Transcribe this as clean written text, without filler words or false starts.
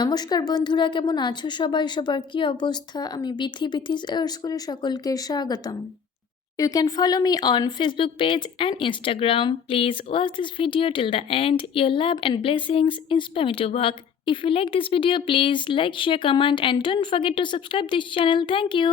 নমস্কার বন্ধুরা, কেমন আছো সবাই? সবার কি অবস্থা? আমি বিথি স্কুলে সকলকে স্বাগতম। You can follow me on Facebook page and Instagram. Please watch this video till the end. Your love and blessings inspire me to work. If you like this video, please like, share, comment and don't forget to subscribe this channel. Thank you.